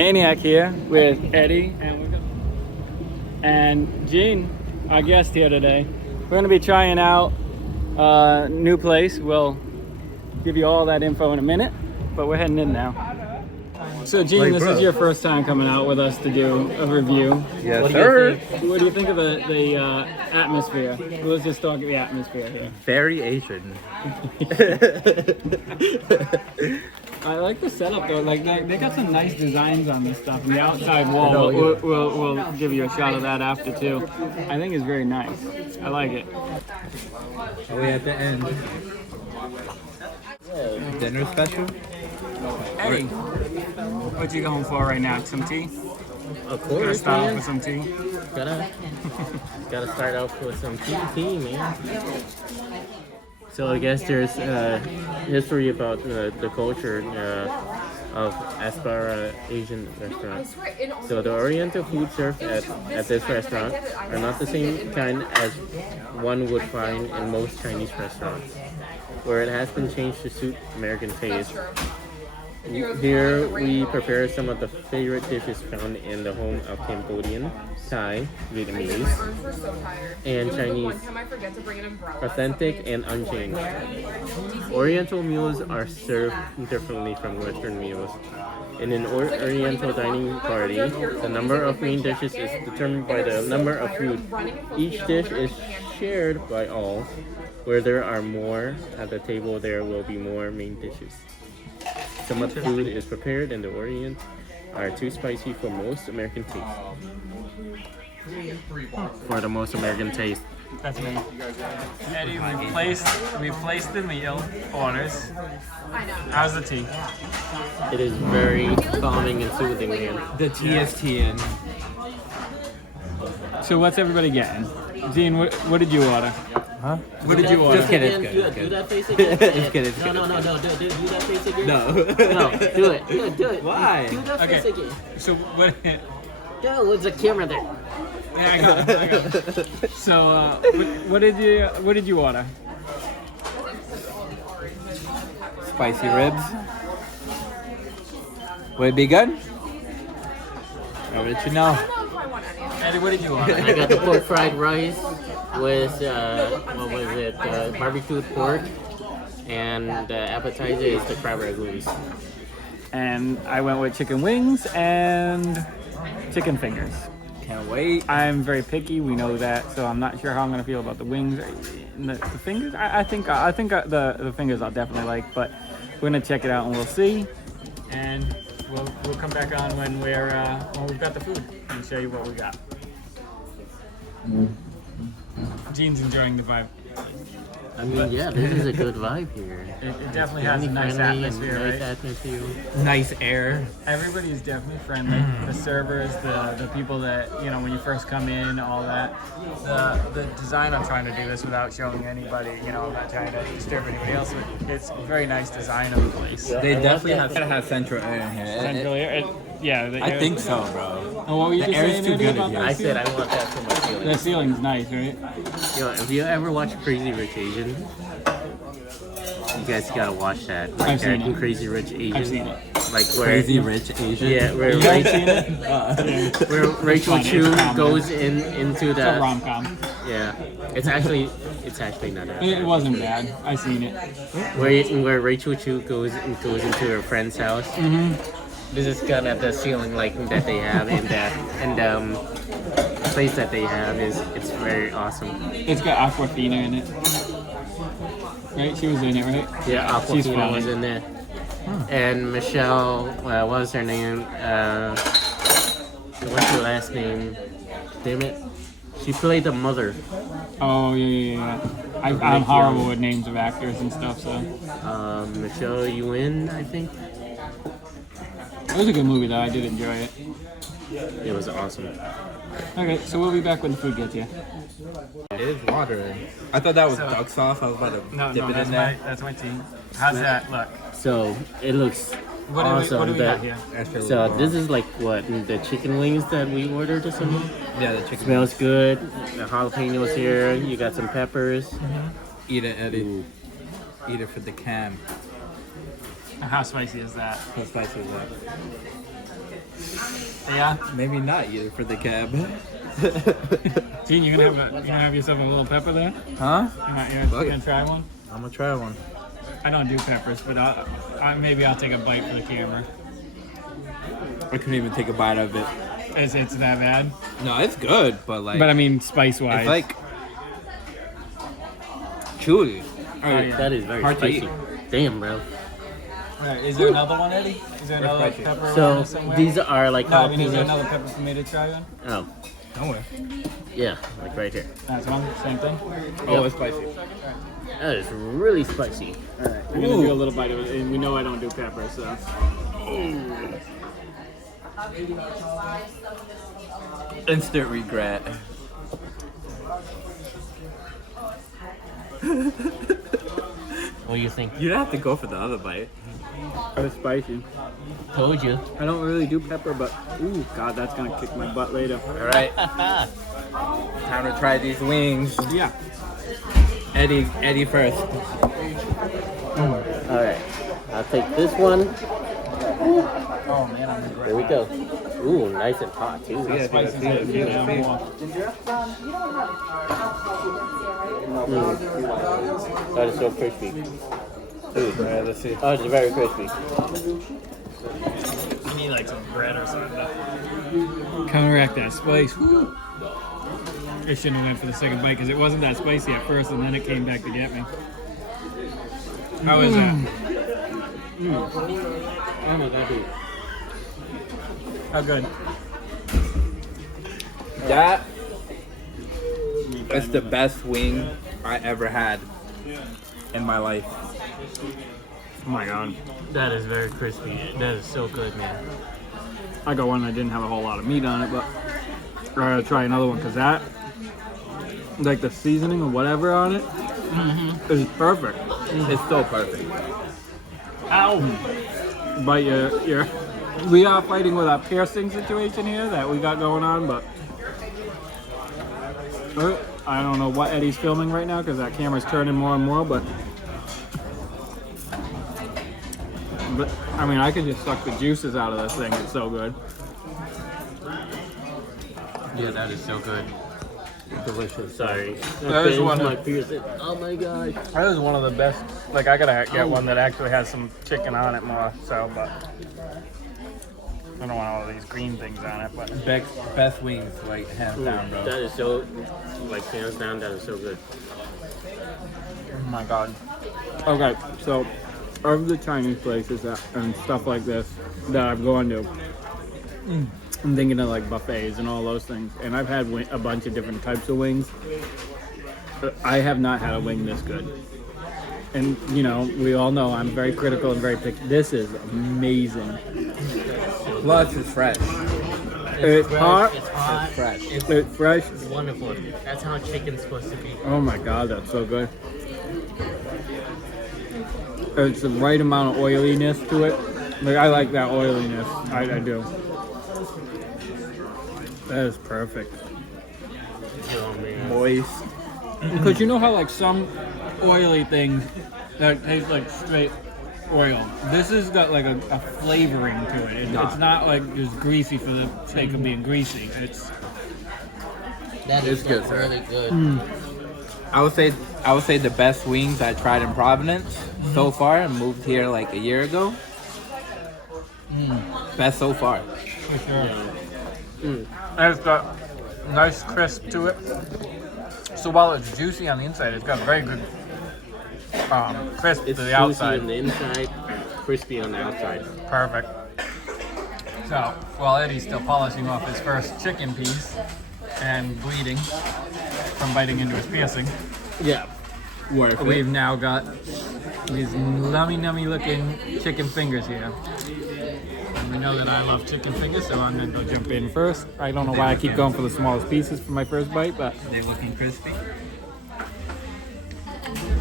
Maniac here with Eddie and Gene, our guest here today. We're going to be trying out a new place. We'll give you all that info in a minute, but we're heading in now. So Gene, this is your first time coming out with us to do a review. Yes, sir. What do you think of the atmosphere? Let's just talk the atmosphere here. Very Asian. I like the setup though. Like they got some nice designs on this stuff. And the outside wall, we'll give you a shot of that after too. I think it's very nice. I like it. Are we at the end? Dinner special? Hey, what you going for right now? Some tea? Of Gonna course, start off man. with some tea? Gotta start off with some tea, man. So I guess there's history about the culture of Apsara Asian Restaurant. So the Oriental food served at this restaurant are not the same kind as one would find in most Chinese restaurants, where it has been changed to suit American taste. Here we prepare some of the favorite dishes found in the home of Cambodian, Thai, Vietnamese, and Chinese, authentic and unchanged. Oriental meals are served differently from Western meals. In an Oriental dining party, the number of main dishes is determined by the number of food. Each dish is shared by all. Where there are more at the table, there will be more main dishes. Some of the food is prepared in the Orient are too spicy for most American taste. For the most American taste. That's me. Eddie, we placed the meal orders. How's the tea? It is very calming and soothing, man. The TSTN. So what's everybody getting? Gene, what did you order? Huh? What did you order? Just kidding. Do that face again. Just kidding. No. Do that face again. No. No. Do it. Why? Do that Okay. face again. So what? No, it's a camera there. Yeah, I got it. So what did you order? Spicy ribs. Would it be good? I'll let you know. Eddie, what did you order? I got the pork fried rice with what was it? Barbecued pork, and the appetizer is the crab ragoons. And I went with chicken wings and chicken fingers. Can't wait. I'm very picky, we know that, so I'm not sure how I'm gonna feel about the wings. And the fingers, I think the fingers I'll definitely like, but we're gonna check it out and we'll see. And we'll come back on when we've got the food and show you what we got. Gene's enjoying the vibe. I mean, yeah, this is a good vibe here. It definitely has a nice atmosphere, Nice right? atmosphere. Nice air. Everybody is definitely friendly. The servers, the people that, when you first come in, all that. The design, I'm trying to do this without showing anybody, I'm not trying to disturb anybody else. But it's a very nice design of the place. They definitely have central air in here. Central air, the I air think is- so, bro. Oh, what were you The just air is saying, too Eddie, good about in the here. I said ceiling? I want that for my ceiling. The ceiling's nice, right? If you ever watch Crazy Rich Asian, you guys gotta watch that. I've seen American it. Crazy Rich Asian. I've seen it. Like where Crazy rich Asian. Yeah, where You haven't seen it? where Rachel funny. Chu It's comedy. goes into It's a the rom-com. yeah. It's actually not that It bad. wasn't bad. I seen it. Where Rachel Chu goes into her friend's house. Mm-hmm. This is kind of the ceiling like that they have in that and place that they have it's very awesome. It's got Aquafina in it. Right? She was in it, right? Yeah, She's Aquafina funny. was in there. And Michelle, what was her name? What's her last name? Damn it. She played the mother. Oh, yeah. I'm horrible with names of actors and stuff, so. Michelle Yuen, I think. It was a good movie, though. I did enjoy it. It was awesome. Okay, so we'll be back when the food gets here. It is water. I thought that was duck sauce. I was about to dip it in there. That's my tea. How's that look? So, it looks What awesome. do we got here? So, this is like what? The chicken wings that we ordered or something? Yeah, the chicken. Smells good. The jalapenos here. You got some peppers. Eat it, Eddie. Ooh. Eat it for the cam. How spicy is that? How spicy is that? Yeah. Maybe not either for the cab. Gene, you gonna have yourself a little pepper there? Huh? You gonna try one? I'm gonna try one. I don't do peppers, but maybe I'll take a bite for the camera. I couldn't even take a bite of it. It's that bad? No, it's good, but like. But I mean, spice-wise. It's like chewy. Oh, yeah. That is very Hard to spicy. eat. Damn, bro. Alright, is there another one, Eddie? Is there another spicy. pepper So one somewhere? these are like No, I mean, is there jalapenos. another pepper for me to try on? Oh, Nowhere. yeah, like right here. That's one, same thing? Oh, it's spicy. That is really spicy. Alright, we're gonna do a little bite of it, and we know I don't do pepper, so. Instant regret. What do you think? You'd have to go for the other bite. It's spicy. Told you. I don't really do pepper, but ooh, God, that's gonna kick my butt later. All right. Time to try these wings. Yeah. Eddie first. All right. I'll take this one. Oh man, I'm regretting. There we go. Ooh, nice and hot too. Yeah, Spices yeah, it, yeah, yeah, yeah. more. That is so crispy. Dude. All right, let's see. Oh, it's very crispy. You need like some bread or something. Counteract that spice. Woo. I shouldn't have went for the second bite because it wasn't that spicy at first, and then it came back to get me. How is that? Oh my god, dude. How good? That is the best wing I ever had in my life. Oh my God. That is very crispy. That is so good, man. I got one that didn't have a whole lot of meat on it, but I gotta try another one because that, like the seasoning or whatever on it, is perfect. It's so perfect. Ow! But we are fighting with a piercing situation here that we got going on, but I don't know what Eddie's filming right now because that camera's turning more and more, but I mean, I could just suck the juices out of this thing. It's so good. Yeah, that is so good. Delicious. Sorry. That is one of- my piercing. Oh my gosh. That is one of the best. Like, I gotta get one that actually has some chicken on it more, so, but I don't want all of these green things on it, but Best wings, like hands down, bro. That is so, like, hands down, that is so good. oh my God. Okay, so of the Chinese places and stuff like this that I've gone to, I'm thinking of like buffets and all those things, and I've had a bunch of different types of wings. I have not had a wing this good. And you know, we all know I'm very critical and very picky. This is amazing. Plus, it's fresh. It's hot. It's hot. It's fresh. It's fresh. It's wonderful. That's how chicken's supposed to be. Oh my God, that's so good. It's the right amount of oiliness to it. Like, I like that oiliness. I do. That is perfect. Oh man. Moist. Because you know how like some oily things that taste like straight oil. This has got like a flavoring to it. It's not like just greasy for the sake of being greasy. That It's is good, like, sir. really good. I would say the best wings I tried in Providence so far, and moved here like a year ago. Best so far. For sure. And it's got nice crisp to it. So while it's juicy on the inside, it's got very good crisp It's to the juicy outside. on the inside, crispy on the outside. Perfect. So while Eddie's still polishing off his first chicken piece and bleeding from biting into his piercing, Yeah. Worth it. we've now got these nummy looking chicken fingers here. And we know that I love chicken fingers, so I'm gonna go jump in first. I don't know why I keep going for the smallest pieces for my first bite, but They're looking crispy.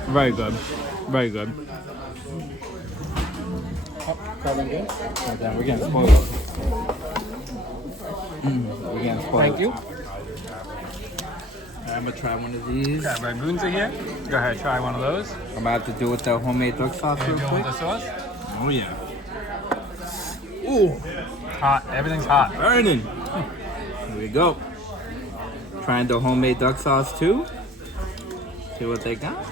very good. Very good. Oh, probably good. We're getting spoiled. We're getting spoiled. Thank you. I'm gonna try one of these. Got ragoons in here. Go ahead, try one of those. I'm gonna have to do with the homemade duck sauce real And go with quick. the sauce. Oh yeah. Ooh. Hot. Everything's hot. Burning. Here we go. Trying the homemade duck sauce too. See what they got.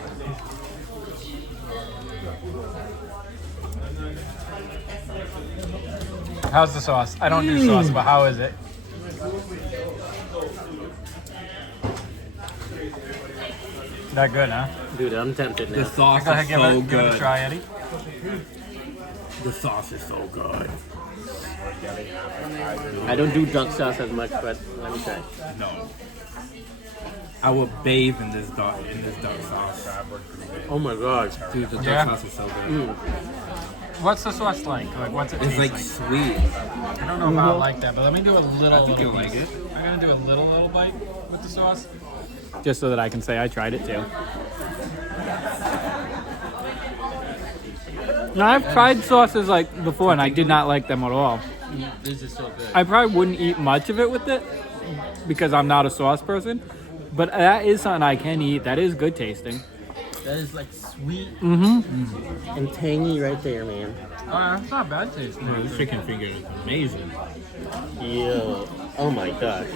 How's the sauce? I don't do sauce, but how is it? That good, huh? Dude, I'm tempted The now. sauce Go ahead, is give so it a good. try, Eddie. The sauce is so good. I don't do duck sauce as much, but let me try. No. I will bathe in this duck sauce. Oh my god. Dude, the duck Yeah. sauce is so good. What's the sauce like? Like, what's it It's taste like like? sweet. I don't know about like that, but let me do a little. I think little you'll like piece. it. I'm gonna do a little bite with the sauce, just so that I can say I tried it too. Now I've tried sauces like before, and I did not like them at all. This is so good. I probably wouldn't eat much of it with it because I'm not a sauce person, but that is something I can eat. That is good tasting. That is like sweet Mm-hmm. and tangy right there, man. It's not bad tasting. This chicken finger is amazing. Yo. Oh my gosh.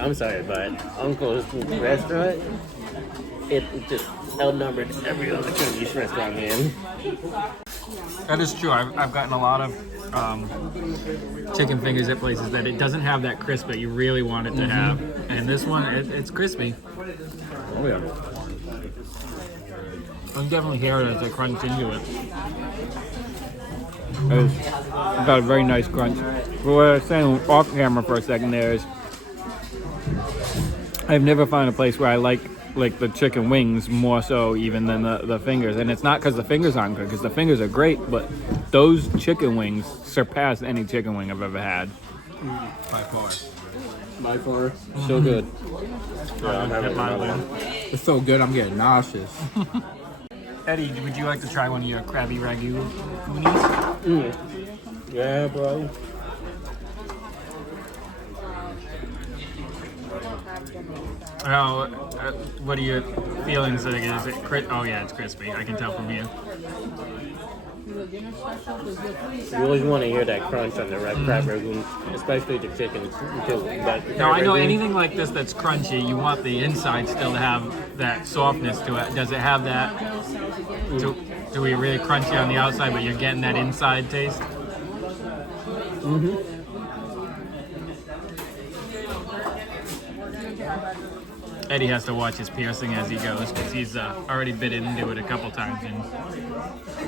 I'm sorry, but Uncle's restaurant, it just outnumbered every other Chinese restaurant, man. That is true. I've gotten a lot of chicken fingers at places that it doesn't have that crisp that you really want it to have. And this one, it's crispy. Oh yeah. I can definitely hear it as I crunch into it. It's got a very nice crunch. But what I was saying off camera for a second there is I've never found a place where I like the chicken wings more so even than the fingers. And it's not because the fingers aren't good, because the fingers are great, but those chicken wings surpass any chicken wing I've ever had. By far. By far, so good. Yeah, I'm having Get my another wing. one. It's so good, I'm getting nauseous. Eddie, would you like to try one of your Krabby Ragu goonies? Yeah, bro. What are your feelings? Like, is it oh yeah, it's crispy. I can tell from here. You always want to hear that crunch on the red crab ragoon, especially the chicken. No, I know anything like this that's crunchy, you want the inside still to have that softness to it. Does it have that? Do we really crunchy on the outside, but you're getting that inside taste? Eddie has to watch his piercing as he goes because he's already bit into it a couple times, and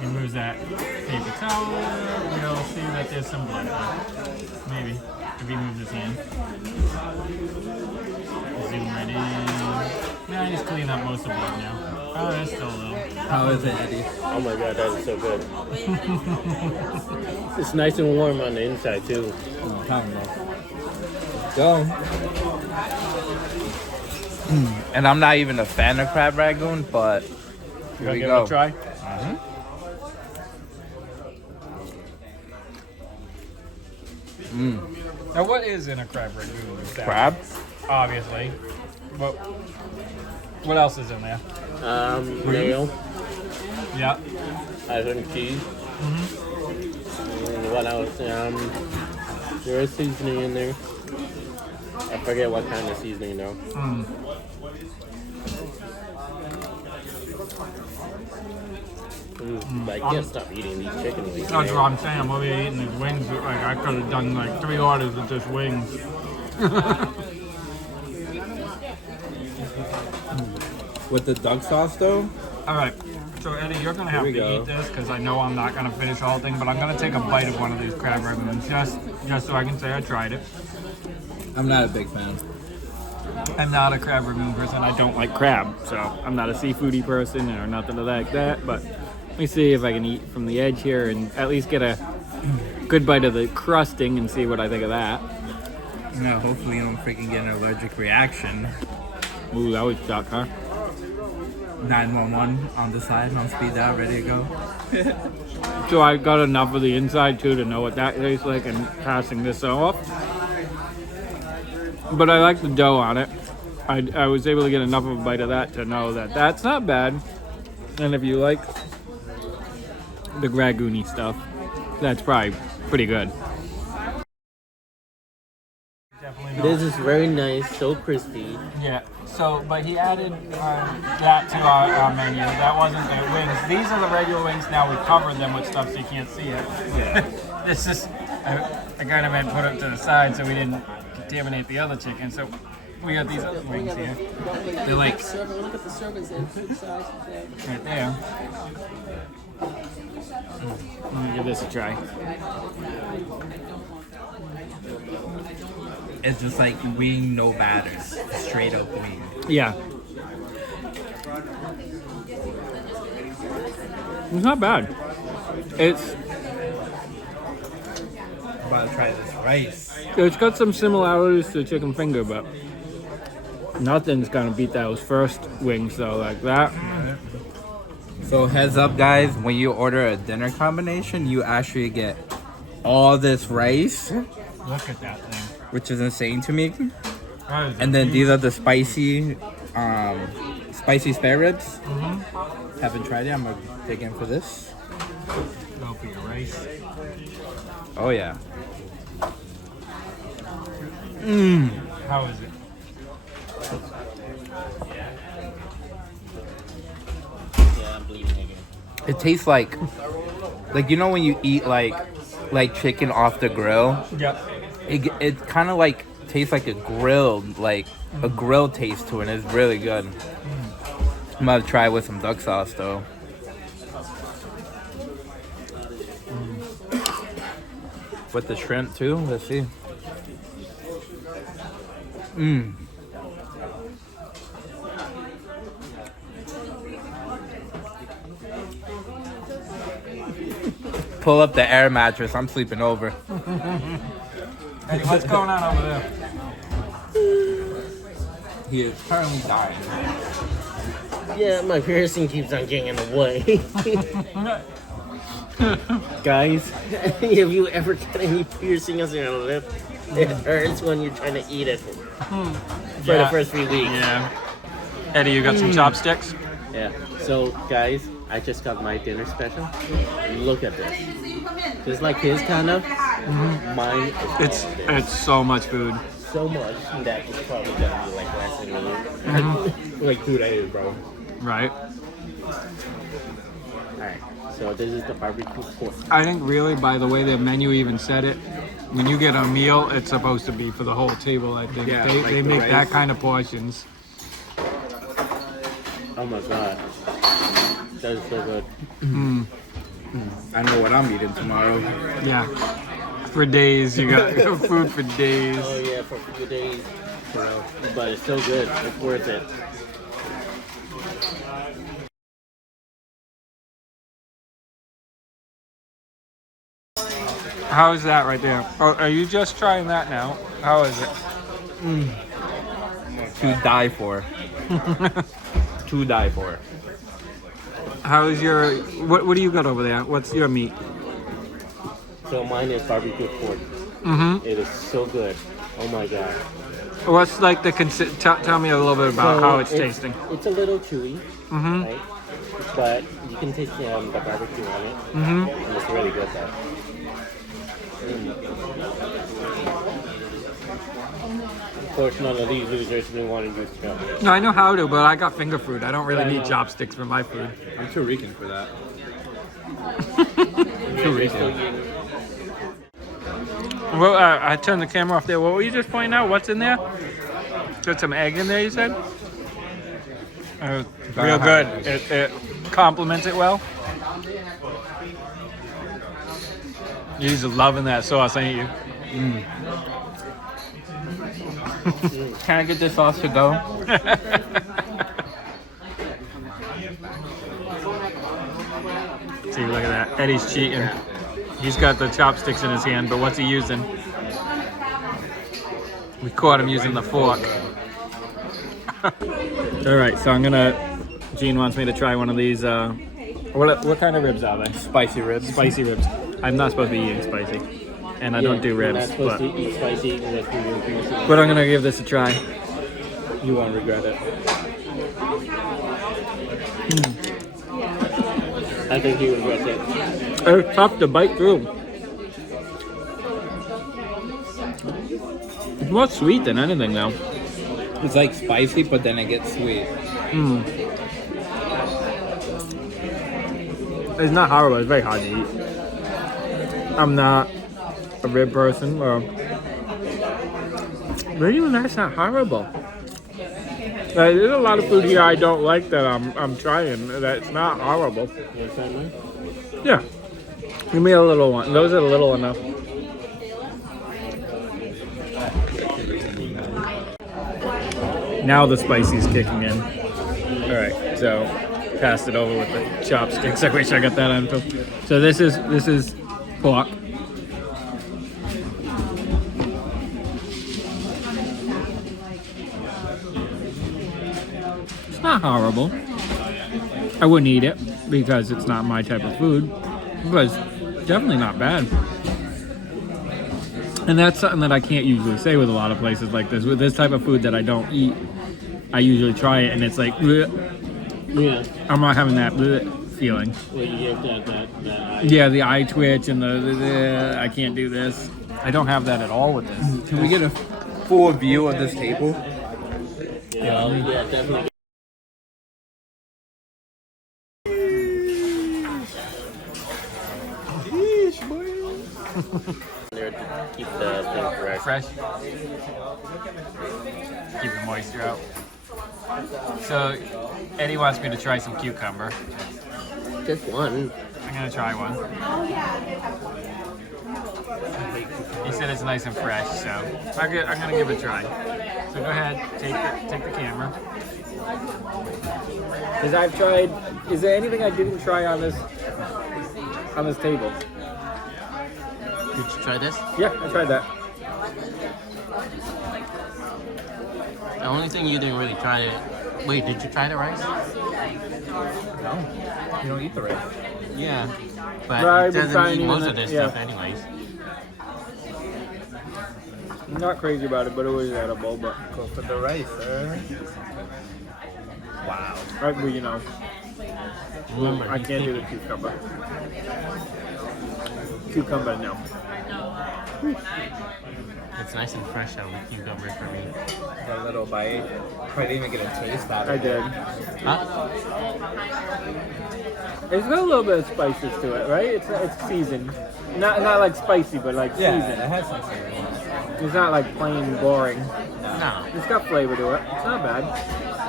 he moves that paper towel. We'll see that there's some blood there. Maybe if he moves his hand. Zoom right in. Yeah, he's cleaning up most of the blood now. Oh, there's still a little. How is it, Eddie? Oh my god, that is so good. It's nice and warm on the inside too. Go. And I'm not even a fan of crab ragoon, but here we Give go. it a try. Now, what is in a crab ragoon? Exactly? Crab? Obviously. But what else is in there? Mayo, Yeah. ice cheese. And what else? There is seasoning in there. I forget what kind of seasoning though. I can't stop eating these chicken wings. That's what I'm saying. I'm over here eating these wings. Like, I could have done like 3 orders of just wings. With the duck sauce though? All right. So Eddie, you're gonna have we to go. eat this because I know I'm not gonna finish the whole thing, but I'm gonna take a bite of one of these crab ragoons just so I can say I tried it. I'm not a big fan. I'm not a crab ragoon person. I don't like crab, so I'm not a seafoody person or nothing like that. But let me see if I can eat from the edge here and at least get a good bite of the crusting and see what I think of that. No, hopefully you don't freaking get an allergic reaction. Ooh, that was shock, huh? 911 on the side, on speed dial, ready to go. So I got enough of the inside too to know what that tastes like and passing this off. But I like the dough on it. I was able to get enough of a bite of that to know that that's not bad. And if you like the ragoony stuff, that's probably pretty good. This is very nice, so crispy. Yeah. So, but he added that to our menu. That wasn't the wings. These are the regular wings. Now we covered them with stuff so you can't see it. Yeah. This is I kind of had put it to the side so we didn't contaminate the other chicken. So we got these other wings here. They're like Look at the servings and food size. right there. Let me give this a try. It's just like wing, no batters. Straight up wing. Yeah. It's not bad. It's I'm about to try this rice. It's got some similarities to chicken finger, but nothing's gonna beat those first wings though, like that. So heads up, guys, when you order a dinner combination, you actually get all this rice, Look at that thing. which is insane to me. And then these are the spicy spare ribs. Haven't tried it. I'm gonna dig in for this. Go for your rice. Oh yeah. How is it? Yeah, I'm bleeding again. It tastes like you know when you eat like chicken off the grill. Yep. It kind of like tastes like a grilled a grilled taste to it. And it's really good. I'm gonna try it with some duck sauce though. With the shrimp too. Let's see. Pull up the air mattress. I'm sleeping over. Hey, what's going on over there? He is currently dying. Yeah, my piercing keeps on getting in the way. Guys, have you ever got any piercing on your lip? It hurts when you're trying to eat it for the first 3 weeks. Yeah. Eddie, you got some chopsticks? Yeah. So, guys, I just got my dinner special. Look at this. Just like his kind of. Mine is It's so much food. so much that it's probably gonna be like less than like food I ate, bro. Right. Alright, so this is the barbecue pork. I think really by the way the menu even said it, when you get a meal, it's supposed to be for the whole table, I think. Yeah, they like they the make rice. that kind of portions. Oh my god. That is so good. I know what I'm eating tomorrow. Yeah. For days, you got food for days. Oh yeah, for a few days. You know, but it's so good. It's worth it. How is that right there? Oh, are you just trying that now? How is it? To die for. To die for. How is your what do you got over there? What's your meat? So mine is barbecue pork. It is so good. Oh my god. What's like the tell me a little bit about So how it's tasting. It's a little chewy, right? But you can taste the barbecue on it. And it's really good though. Of course, none of these losers really want to use chops. No, I know how to, but I got finger food. I don't really need chopsticks for my food. I'm too Rican for that. They're still eating. Well, I turned the camera off there. What were you just pointing out? What's in there? Got some egg in there, you said? Real good. It complements it well. You're loving that sauce, ain't you? Can I get this sauce to go? See, look at that. Eddie's cheating. He's got the chopsticks in his hand, but what's he using? We caught him using the fork. All right, so Gene wants me to try one of these. What kind of ribs are they? Spicy ribs. Spicy ribs. I'm not supposed to be eating spicy, and I don't do You're ribs, not supposed but to eat spicy unless you're piercing. I'm gonna give this a try. You won't regret it. I think he regrets it. It's tough to bite through. It's more sweet than anything, though. It's like spicy, but then it gets sweet. It's not horrible. It's very hard to eat. I'm not a rib person, or really, that's not horrible. There's a lot of food here I don't like that I'm trying. That's not horrible. You want to try mine? Yeah, give me a little one. Those are little enough. Now the spicy's kicking in. All right, so passed it over with the chopsticks. I wish I got that on film. So this is pork. It's not horrible. I wouldn't eat it because it's not my type of food, but it's definitely not bad. And that's something that I can't usually say with a lot of places like this. With this type of food that I don't eat, I usually try it and it's like, bleh. Yeah. I'm not having that bleh feeling. Well, you get that eye. Yeah, the eye twitch and the I can't do this. I don't have that at all with this. Can we get a full view of this table? Yeah, definitely. There to keep the thing fresh. Keep the moisture out. So Eddie wants me to try some cucumber. Just one. I'm gonna try one. He said it's nice and fresh, so I'm gonna give it a try. So go ahead, take the camera. Because I've tried. Is there anything I didn't try on this table? Did you try this? Yeah, I tried that. The only thing you didn't really try it. Wait, did you try the rice? No, you don't eat the rice. Yeah, but No, I've it been doesn't trying eat even most that, of this yeah. stuff anyways. I'm not crazy about it, but it was edible. But Go for the rice, sir. Wow. well, you know, Remember, I can't do the cucumber. Cucumber, no. It's nice and fresh out with cucumber for me. A little bite. Probably didn't even get a taste out of I it. did. Huh? It's got a little bit of spices to it, right? It's seasoned. Not like spicy, but like Yeah, seasoned. it has some flavor. It's not like plain boring. No. It's got flavor to it. It's not bad.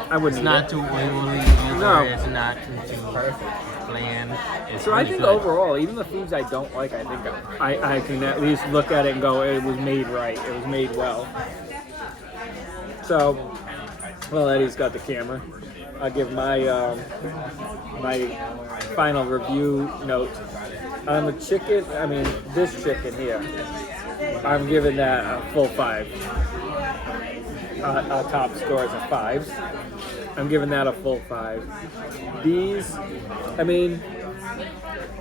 I wouldn't It's eat not it. too oily either. No. It's not too bland. It's So I really think good. overall, even the foods I don't like, I think I can at least look at it and go, it was made right. It was made well. So, well, Eddie's got the camera. I'll give my my final review note on the chicken. I mean, this chicken here, I'm giving that a full 5. Our top scores are 5s. I'm giving that a full 5. These, I mean,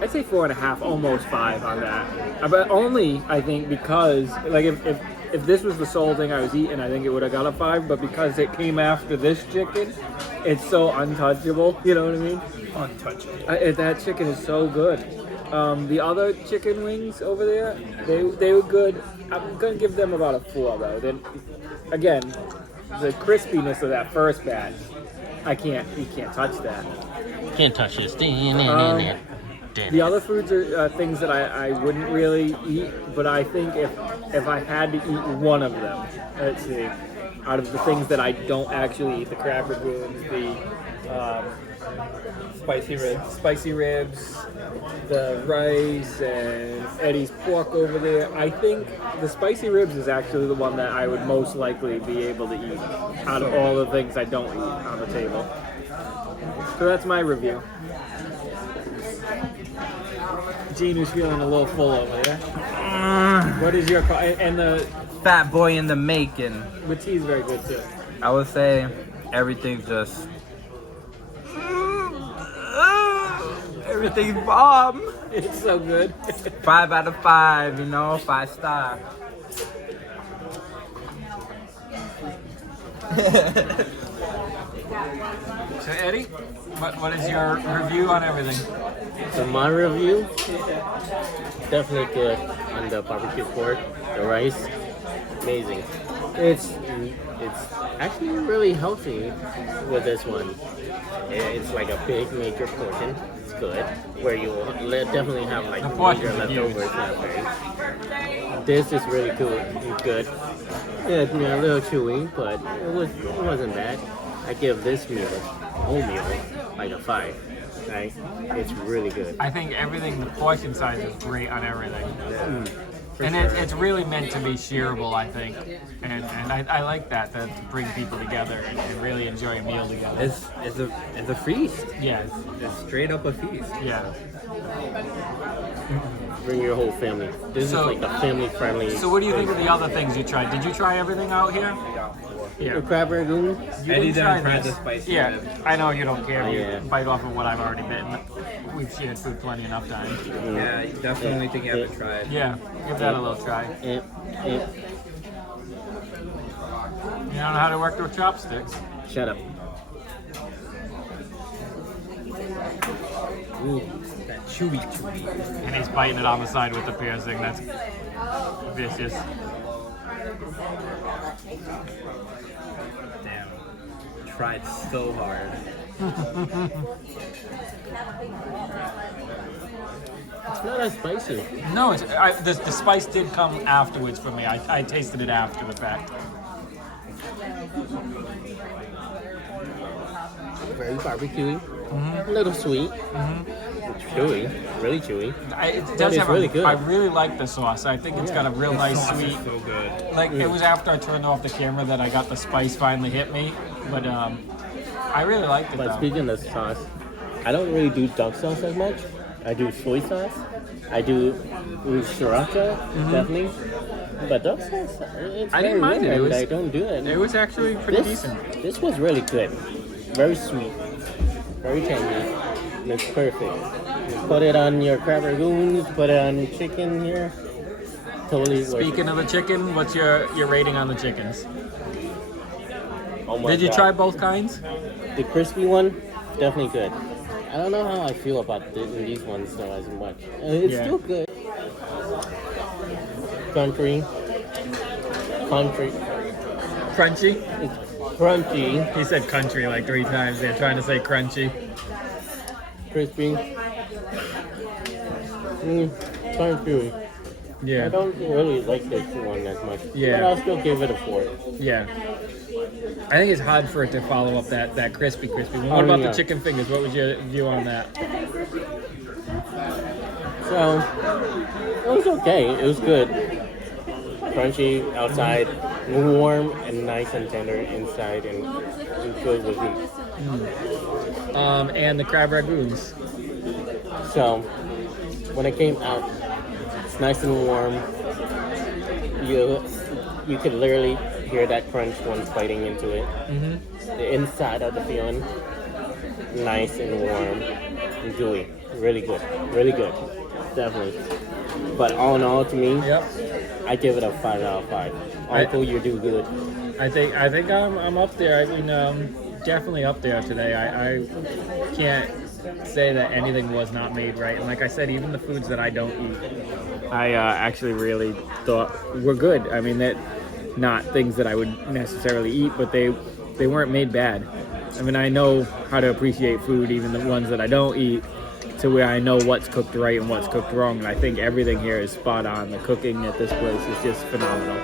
I'd say 4.5, almost 5 on that. But only, I think, because like if this was the sole thing I was eating, I think it would have got a 5. But because it came after this chicken, it's so untouchable. You know what I mean? Untouchable. That chicken is so good. The other chicken wings over there, they were good. I'm gonna give them about a 4 though. Then again, the crispiness of that first batch, you can't touch that. Can't touch this. The other foods are things that I wouldn't really eat, but I think if I had to eat one of them, let's see, out of the things that I don't actually eat, the crab rangoons, the spicy ribs, the rice, and Eddie's pork over there, I think the spicy ribs is actually the one that I would most likely be able to eat out of all the things I don't eat on the table. So that's my review. Gene is feeling a little full over there. What is your and the Fat boy in the making. with tea is very good too. I would say everything's just. Everything's bomb. It's so good. 5 out of 5, you know, 5 star. So Eddie, what is your review on everything? So my review, definitely good on the barbecue pork, the rice, amazing. It's actually really healthy with this one. It's like a big major portion. It's good. Where you will definitely have like The portions major are huge. leftovers after. This is really cool. Good. Yeah, a little chewy, but it wasn't bad. I give this whole meal, like a 5. Right? It's really good. I think everything, the portion size is great on everything. For And sure. it's really meant to be shareable, I think. And I like that to bring people together and really enjoy a meal together. It's a feast. Yeah, It's straight up a feast. yeah. Bring your whole family. This So- is like a family-friendly. So what do you think of the other things you tried? Did you try everything out here? The Yeah. crab rangoon? You Eddie didn't didn't try try this. the spicy Yeah, rib. I know you don't care. You Yeah. bite off of what I've already bitten. We've shared food plenty enough times. Yeah, that's the only thing you haven't tried. Yeah, give that a little try. Eh, eh. You don't know how to work with chopsticks. Shut up. Ooh. That chewy. And he's biting it on the side with the piercing. That's vicious. Damn. Tried so hard. It's not as spicy. No, the spice did come afterwards for me. I tasted it after the fact. Very barbecuey. A little sweet. Chewy. Really chewy. It That does is have really a, good. I really like the sauce. I think it's got a real nice Sauce is sweet. so good. Like it was after I turned off the camera that I got the spice finally hit me. But I really liked it But though. speaking of sauce, I don't really do duck sauce as much. I do soy sauce. I do sriracha, definitely. But duck sauce, it's I didn't very mind it. rare It was- that I don't do it. It was actually pretty This, decent. this was really good. Very sweet. Very tangy. And it's perfect. You put it on your crab rangoons, put it on chicken here. Totally worth Speaking of the chicken, what's your rating on the chickens? it. Oh my Did you God. try both kinds? The crispy one? Definitely good. I don't know how I feel about these ones though as much. It's Yeah. still good. Country. Crunchy? It's crunchy, He said country like 3 times. They're trying to say crunchy. crispy. Kind of chewy. I Yeah, don't really like this one as much. Yeah. But I'll still give it a 4. yeah. I think it's hard for it to follow up that crispy. What Oh, about yeah. the chicken fingers? What was your view on that? So, it was okay. It was good. Crunchy outside, warm and nice and tender inside, and good with meat. And the crab ragoons. So, when it came out, it's nice and warm. You could literally hear that crunch once biting into it. The inside of the feeling, nice and warm and gooey. Really good. Really good. Definitely. But all in all, to me, Yep. I give it a 5 out of 5. Uncle, you do good. I think I'm up there. I mean, definitely up there today. I can't say that anything was not made right. And like I said, even the foods that I don't eat, I actually really thought were good. I mean, that not things that I would necessarily eat, but they weren't made bad. I mean, I know how to appreciate food, even the ones that I don't eat, to where I know what's cooked right and what's cooked wrong. And I think everything here is spot on. The cooking at this place is just phenomenal.